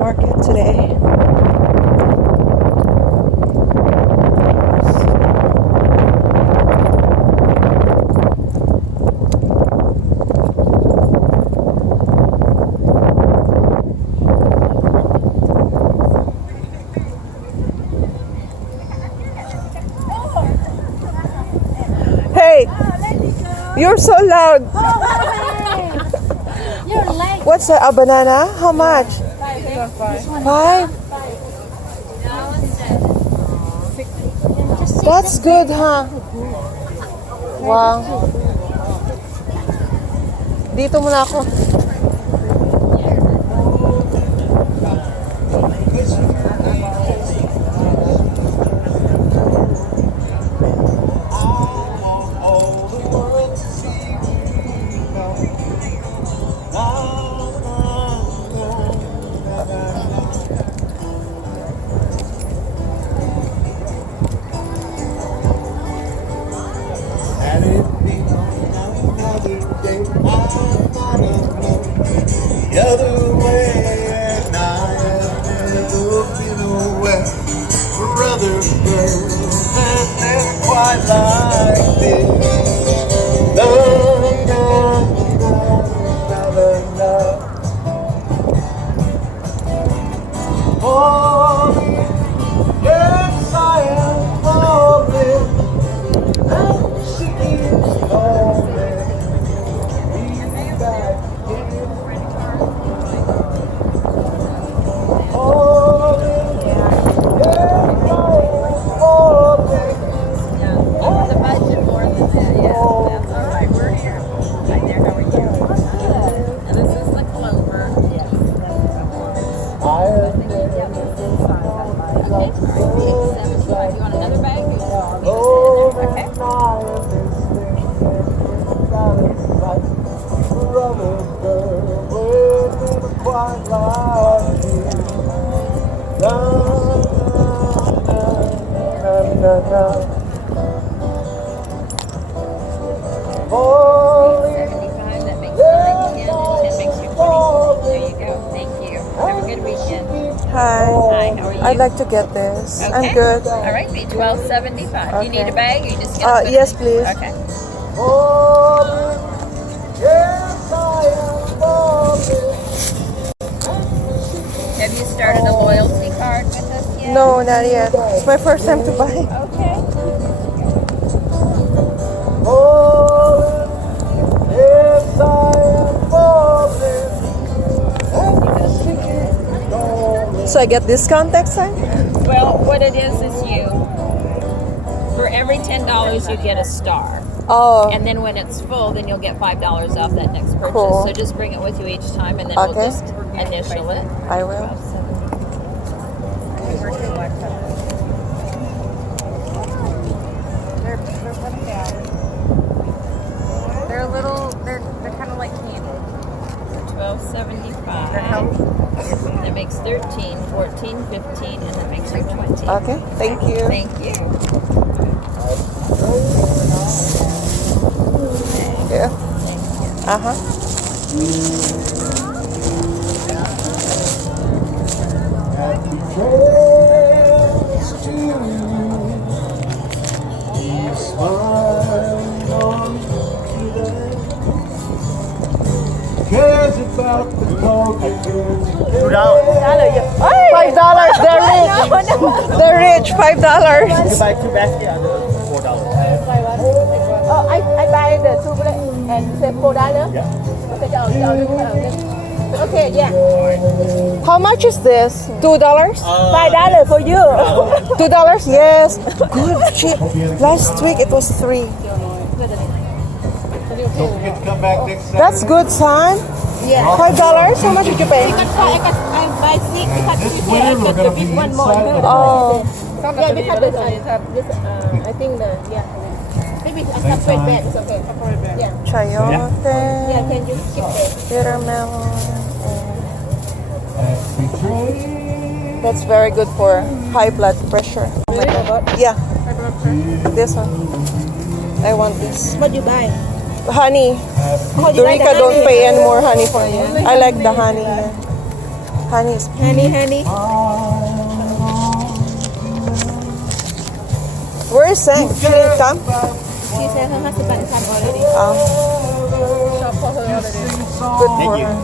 market today. Hey, you're so loud. You're late. What's a banana? How much? Five? That's good, huh? Wow. Dito muna ako. The other way, and I am looking away. Brother, and never quite like this. Love, love. Falling, yes, I am falling, and she keeps calling me back in. Hi. Hi, how are you? I'd like to get this. Okay. I'm good. All right, be $12.75. Do you need a bag or you just get it? Yes, please. Okay. Have you started a loyalty card with us yet? No, not yet. It's my first time to buy. Okay. So I get discount next time? Well, what it is you, for every $10 you get a star. Oh, And then when it's full, then you'll get $5 off that next purchase. Cool. So just bring it with you each time and then we'll Okay. just initial it. I will. They're little, they're kind of like candy. $12.75. They're healthy. That makes 13, 14, 15, and that makes you 20. Okay, thank you. Thank you. Yeah. Uh-huh. Cares about the dog that cares. $5. They're rich. They're rich. $5. You buy two bags, the other $4. Oh, I buy the two black and say $4. Okay, yeah. How much is this? $2? $5 for you. $2? Yes. Good, cheap. Last week it was $3. Don't forget to come back next Saturday. That's good, son. Yeah. $5? How much did you pay? I buy six because This she winter said I we're got gonna to be give one more. inside. Oh, Yeah, because this, I think maybe a separate bag is okay. Yeah. chayote, Yeah, can you skip it? watermelon. That's very good for high blood pressure. Yeah, this one. I want this. What you buy? Honey. Oh, you buy the Dorica don't honey. pay any more honey for me. I like the honey. Honey is Honey. Where is Sang? She didn't come? She said her husband come already. Shop for her already. Good Thank for you. her.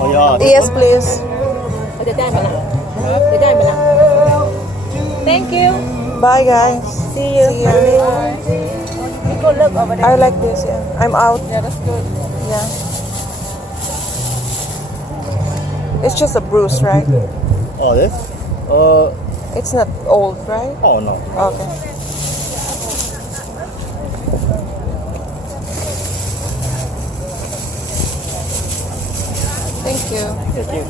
Oh yeah. Yes, please. Để cho em mình ạ. Để cho em mình ạ. Thank you. Bye, guys. See you. See you. We go look over there. I like this, yeah. I'm out. Yeah, that's good. Yeah. It's just a bruise, right? Oh, this? It's not old, right? Oh no. Okay. Thank you. Thank you.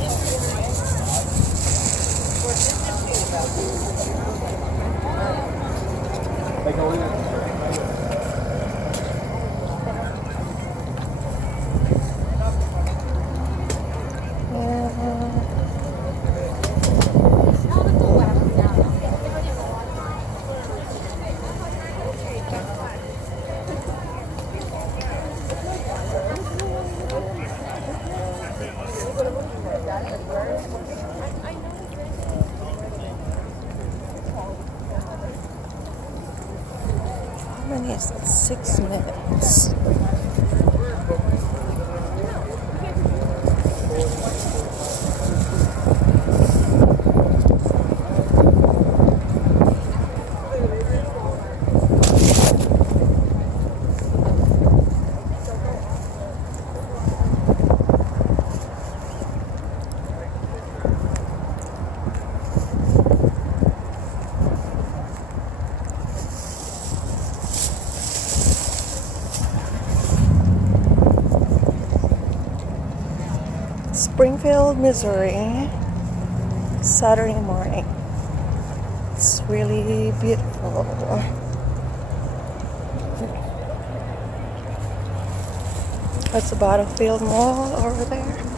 How many is it? 6 minutes. Springfield, Missouri, Saturday morning. It's really beautiful. That's the Battlefield Mall over there.